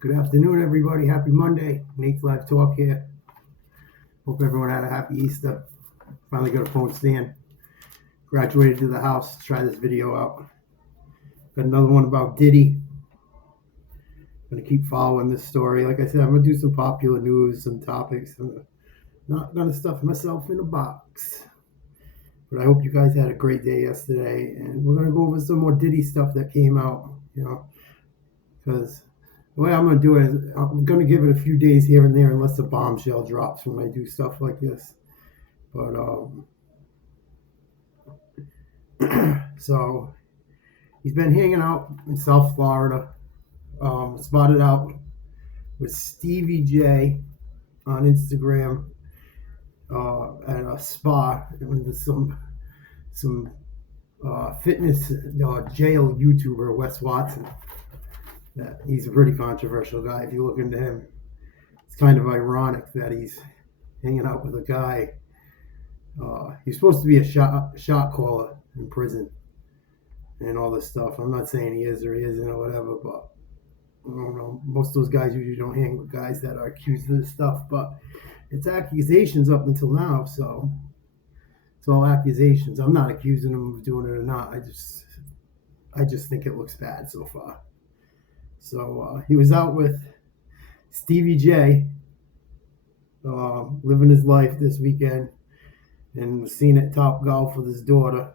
Good afternoon, everybody. Happy Monday. Nate's Live Talk here. Hope everyone had a happy Easter. Finally got a phone stand. Graduated to the house to try this video out. Got another one about Diddy. Gonna keep following this story. Like I said, I'm gonna do some popular news, some topics. I'm not gonna stuff myself in a box. But I hope you guys had a great day yesterday. And we're gonna go over some more Diddy stuff that came out, because the way I'm going to do it is I'm going to give it a few days here and there unless a bombshell drops when I do stuff like this. But, so he's been hanging out in South Florida, spotted out with Stevie J on Instagram at a spa with some fitness jail YouTuber, Wes Watson. Yeah, he's a pretty controversial guy. If you look into him, it's kind of ironic that he's hanging out with a guy. He's supposed to be a shot caller in prison and all this stuff. I'm not saying he is or he isn't or whatever, but I don't know. Most of those guys usually don't hang with guys that are accused of this stuff, but it's accusations up until now, so it's all accusations. I'm not accusing him of doing it or not. I just think it looks bad so far. So he was out with Stevie J, living his life this weekend, and was seen at Top Golf with his daughter.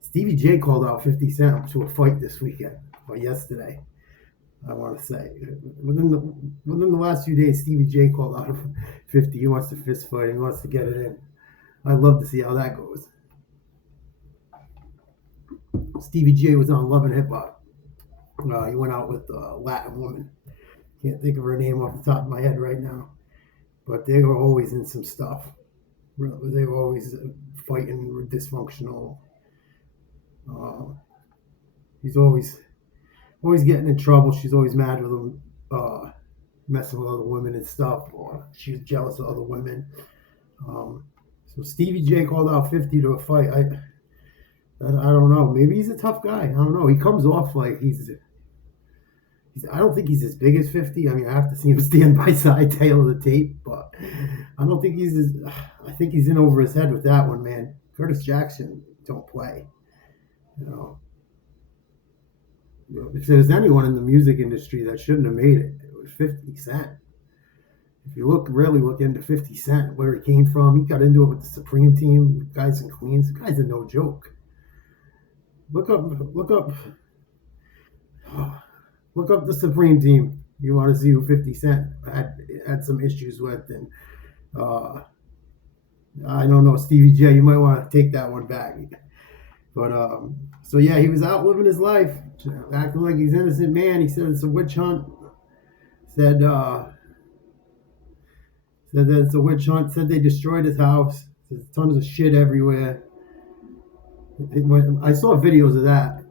Stevie J called out 50 Cent to a fight this weekend, or yesterday, I want to say. Within the last few days, Stevie J called out 50. He wants to fist fight. He wants to get it in. I'd love to see how that goes. Stevie J was on Love and Hip Hop. He went out with a Latin woman. Can't think of her name off the top of my head right now. But they were always in some stuff. They were always fighting, dysfunctional. He's always getting in trouble. She's always mad with him, messing with other women and stuff, or she's jealous of other women. So Stevie J called out 50 to a fight. I don't know. Maybe he's a tough guy. I don't know. He comes off like I don't think he's as big as 50. I mean, I have to see him stand by side, tail of the tape, but I don't think I think he's in over his head with that one, man. Curtis Jackson don't play. If there's anyone in the music industry that shouldn't have made it, it was 50 Cent. If you really look into 50 Cent, where he came from, he got into it with the Supreme Team, guys in Queens. The guy's a no joke. Look up the Supreme Team. You want to see who 50 Cent had some issues with, and I don't know, Stevie J. You might want to take that one back. But so yeah, he was out living his life, acting like he's an innocent man. He said it's a witch hunt. Said that it's a witch hunt. Said they destroyed his house. There's tons of shit everywhere. I saw videos of that,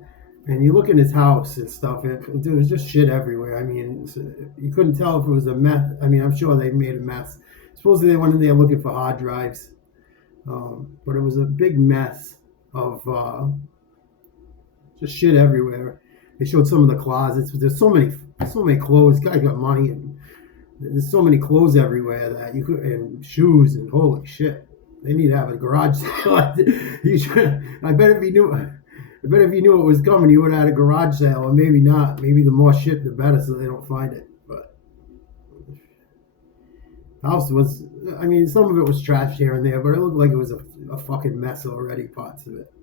and you look in his house and stuff, and dude, there's just shit everywhere. I mean, you couldn't tell if it was a mess. I mean, I'm sure they made a mess. Supposedly they went in there looking for hard drives, but it was a big mess of just shit everywhere. They showed some of the closets, but there's so many clothes. Guy got money, and there's so many clothes everywhere that you could, and shoes, and holy shit. They need to have a garage sale. I bet if he knew it was coming, he would have had a garage sale, or maybe not. Maybe the more shit, the better, so they don't find it. But the house was, I mean, some of it was trash here and there, but it looked like it was a fucking mess already, parts of it,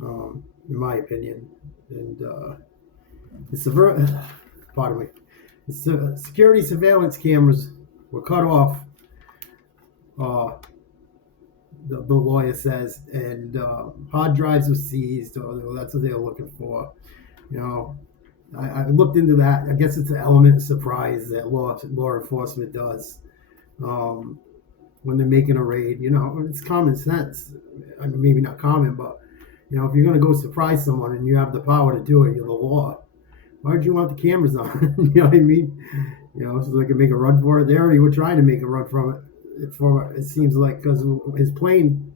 in my opinion. And pardon me, the security surveillance cameras were cut off. The lawyer says, and hard drives were seized, or that's what they were looking for. I looked into that. I guess it's an element of surprise that law enforcement does when they're making a raid. It's common sense. I mean, maybe not common, but if you're going to go surprise someone and you have the power to do it, you're the law. Why would you want the cameras on? You know what I mean? So they can make a run for it. They already were trying to make a run from it. It seems like, because his plane,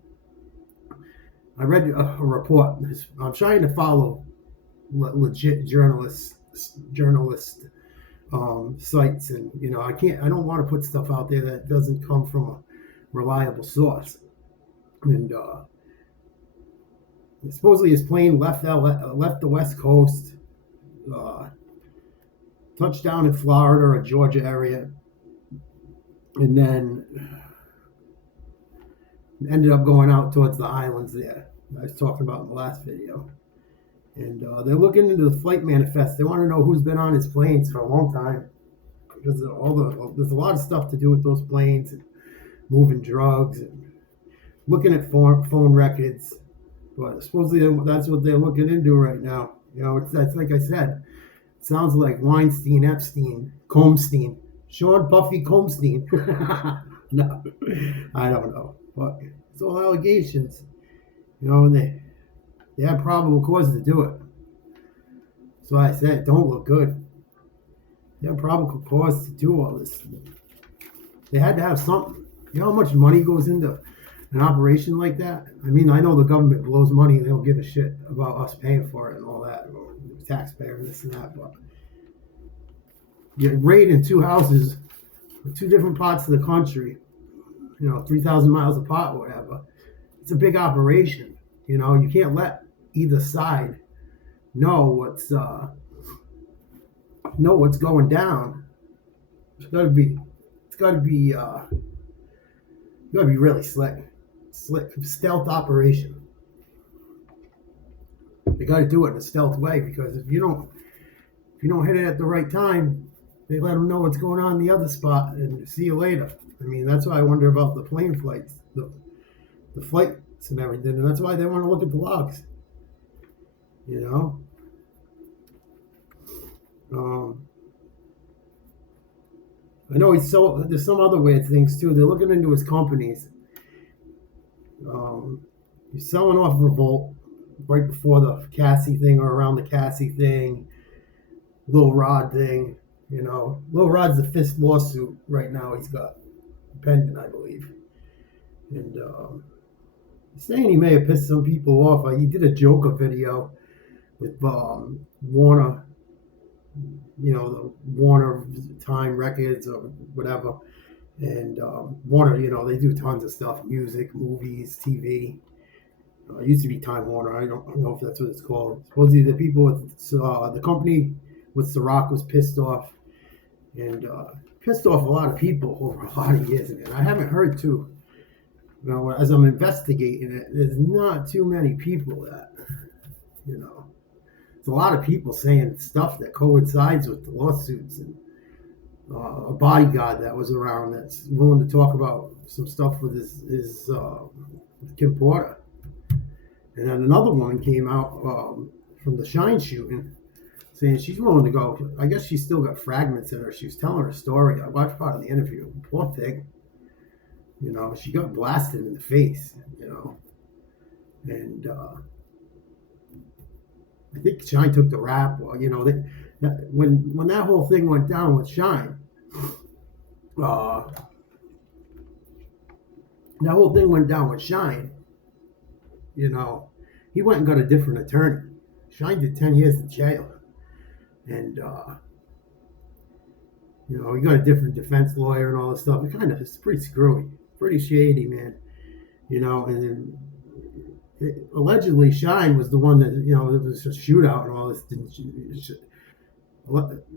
I read a report. I'm trying to follow legit journalists journalist sites, and I don't want to put stuff out there that doesn't come from a reliable source. And supposedly his plane left the West Coast, uh, touched down in Florida or Georgia area, and then ended up going out towards the islands there. I was talking about in the last video. And they're looking into the flight manifest. They want to know who's been on his planes for a long time, because there's a lot of stuff to do with those planes, and moving drugs, and looking at phone records. But supposedly that's what they're looking into right now. That's like I said. It sounds like Weinstein, Epstein, Comstein, Sean Puffy Comstein. No, I don't know, but it's all allegations. And they have probable cause to do it. So I said, it don't look good. They have probable cause to do all this. They had to have something. You know how much money goes into an operation like that? I mean, I know the government blows money and they don't give a shit about us paying for it and all that, or the taxpayer and this and that, but you raid in two houses in two different parts of the country, 3,000 miles apart or whatever. It's a big operation. You can't let either side know what's going down. It's got to be really slick, stealth operation. They got to do it in a stealth way, because if you don't hit it at the right time, they let them know what's going on in the other spot and see you later. I mean, that's why I wonder about the plane flights, the flights and everything, and that's why they want to look at the logs. I know there's some other weird things too. They're looking into his companies. He's selling off Revolt right before the Cassie thing, or around the Cassie thing, Lil Rod thing. Lil Rod's the fifth lawsuit right now he's got pending, I believe. And saying he may have pissed some people off. He did a Joker video with Warner, the Warner Time Records or whatever. And Warner, they do tons of stuff: music, movies, TV. It used to be Time Warner. I don't know if that's what it's called. Supposedly the people with the company with Ciroc was pissed off, and pissed off a lot of people over a lot of years. And I haven't heard too. As I'm investigating it, there's not too many people that, there's a lot of people saying stuff that coincides with the lawsuits, and a bodyguard that was around that's willing to talk about some stuff with his Kim Porter. And then another woman came out from the Shine shooting, saying she's willing to go. I guess she's still got fragments in her. She was telling her story. I watched part of the interview. Poor thing. She got blasted in the face, and I think Shine took the rap. Well, when that whole thing went down with Shine, he went and got a different attorney. Shine did 10 years in jail, and he got a different defense lawyer and all this stuff. It's pretty screwy, pretty shady, man. And then allegedly Shine was the one that, it was a shootout and all this.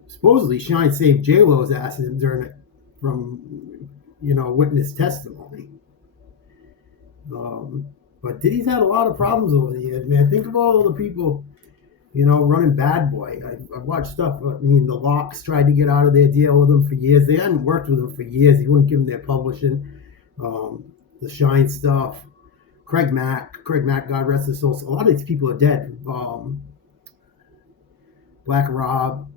Supposedly Shine saved J-Lo's ass during it from, witness testimony. But Diddy's had a lot of problems over the years, man. Think of all the people, running Bad Boy. I've watched stuff. I mean, the Locks tried to get out of their deal with him for years. They hadn't worked with him for years. He wouldn't give them their publishing. The Shine stuff. Craig Mack, God rest his soul. A lot of these people are dead. Black Rob,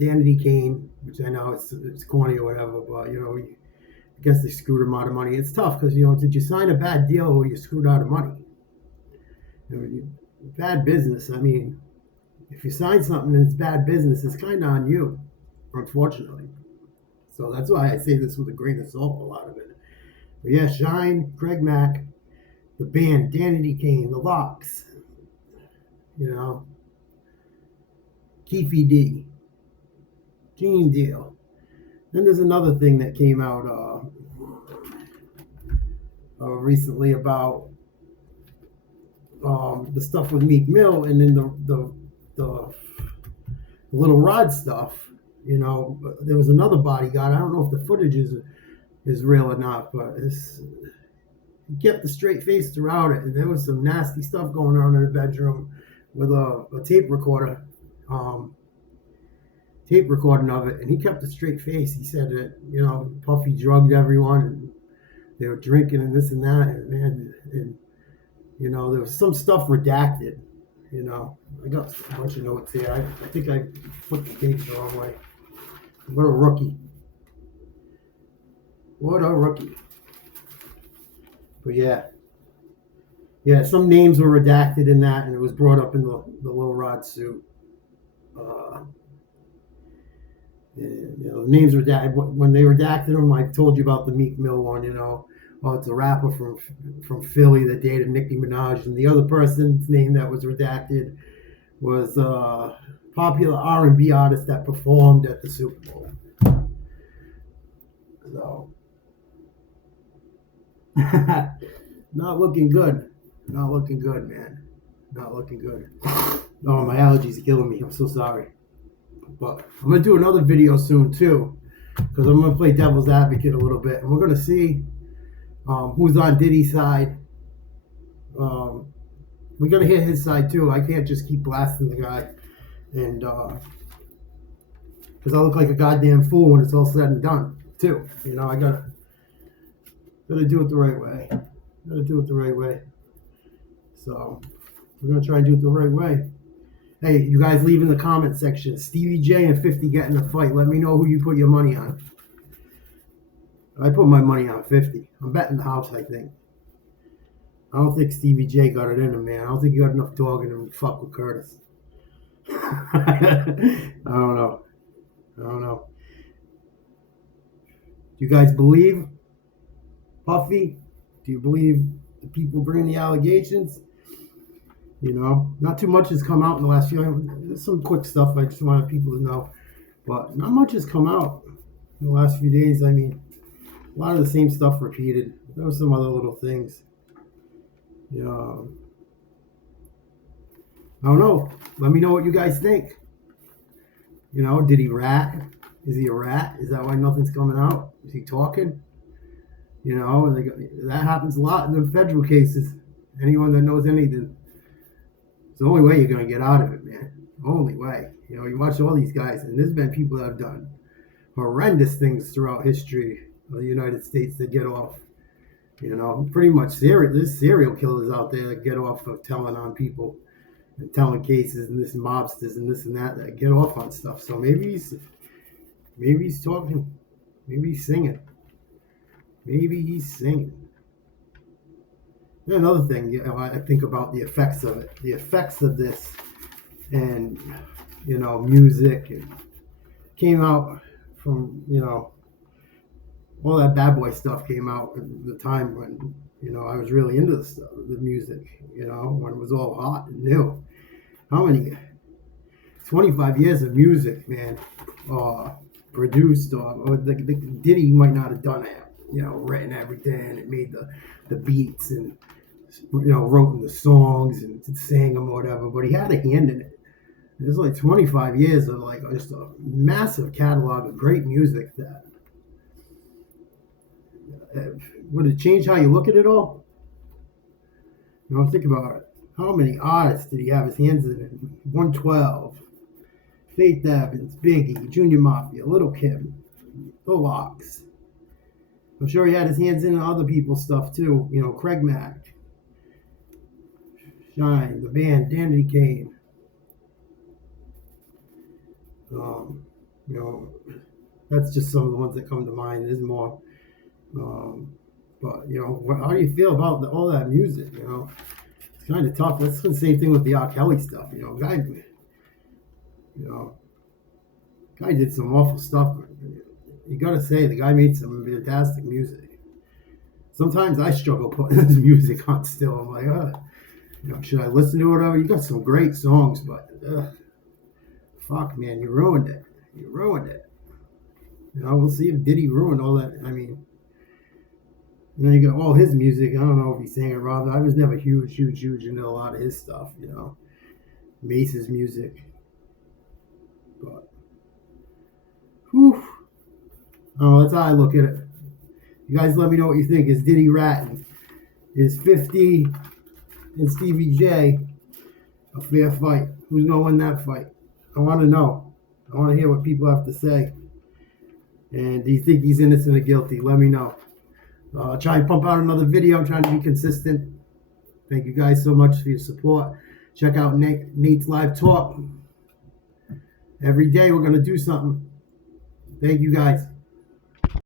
Danity Kane, which I know it's corny or whatever, but I guess they screwed him out of money. It's tough because did you sign a bad deal or you screwed out of money? Bad business. I mean, if you sign something and it's bad business, it's kind of on you, unfortunately. So that's why I say this with a grain of salt, a lot of it. But yeah, Shine, Craig Mack, the band, Danity Kane, the Locks. Keefy D, Gene Deal. Then there's another thing that came out recently about the stuff with Meek Mill, and then the Little Rod stuff. You know, there was another bodyguard. I don't know if the footage is real or not, but he kept a straight face throughout it, and there was some nasty stuff going on in the bedroom with a tape recorder, tape recording of it, and he kept a straight face. He said that, you know, Puffy drugged everyone, and they were drinking and this and that, and man, and you know, there was some stuff redacted. You know, I got a bunch of notes here. I think I put the dates the wrong way. What a rookie. What a rookie. But yeah, some names were redacted in that, and it was brought up in the Lil Rod suit. You know, the names redacted. When they redacted them, I told you about the Meek Mill one. You know, well, it's a rapper from Philly that dated Nicki Minaj, and the other person's name that was redacted was a popular R&B artist that performed at the Super Bowl. So, not looking good. Not looking good, man. Not looking good. Oh, my allergies are killing me. I'm so sorry. But I'm going to do another video soon, too, because I'm going to play devil's advocate a little bit. And we're going to see who's on Diddy's side. We're going to hear his side, too. I can't just keep blasting the guy. And because I look like a goddamn fool when it's all said and done, too. You know, I got to do it the right way. Got to do it the right way. So we're going to try and do it the right way. Hey, you guys leave in the comment section. Stevie J and 50 get in a fight. Let me know who you put your money on. I put my money on 50. I'm betting the house, I think. I don't think Stevie J got it in him, man. I don't think he got enough dog in him to fuck with Curtis. I don't know. Do you guys believe Puffy? Do you believe the people bringing the allegations? You know, not too much has come out in the last few. There's some quick stuff I just wanted people to know, but not much has come out in the last few days. I mean, a lot of the same stuff repeated. There were some other little things. You know, I don't know. Let me know what you guys think. You know, did he rat? Is he a rat? Is that why nothing's coming out? Is he talking? You know, that happens a lot in the federal cases. Anyone that knows anything. It's the only way you're going to get out of it, man. Only way. You know, you watch all these guys, and there's been people that have done horrendous things throughout history of the United States that get off. You know, pretty much there's serial killers out there that get off of telling on people and telling cases, and this mobsters and this and that get off on stuff. So maybe he's talking. Maybe he's singing. And another thing, you know, I think about the effects of it, the effects of this, and you know, music, and came out from, you know, all that bad boy stuff came out at the time when, you know, I was really into the music, you know, when it was all hot and new. How many 25 years of music, man, produced, or the Diddy might not have done it, you know, written everything and made the beats and, you know, wrote the songs and sang them or whatever, but he had a hand in it. There's like 25 years of like just a massive catalog of great music that would it change how you look at it all? You know, think about it. How many artists did he have his hands in? 112, Faith Evans, Biggie, Junior Mafia, Little Kim, The Lox. I'm sure he had his hands in other people's stuff too. You know, Craig Mack, Shine, the band, Danny Kane. You know, that's just some of the ones that come to mind. There's more. But, you know, how do you feel about all that music, you know? It's kind of tough. That's the same thing with the R. Kelly stuff, you know. Guy did some awful stuff. You got to say, the guy made some fantastic music. Sometimes I struggle putting his music on still. I'm like, you know, should I listen to it? Whatever. You got some great songs, but fuck, man, you ruined it. You ruined it. We'll see if Diddy ruined all that. I mean, you got all his music. I don't know if he's singing Rob. I was never huge into a lot of his stuff. Mace's music. But, whew. Oh, that's how I look at it. You guys let me know what you think. Is Diddy ratting? Is 50 and Stevie J a fair fight? Who's going to win that fight? I want to know. I want to hear what people have to say. And do you think he's innocent or guilty? Let me know. Try and pump out another video. I'm trying to be consistent. Thank you guys so much for your support. Check out Nate's Live Talk. Every day we're going to do something. Thank you guys.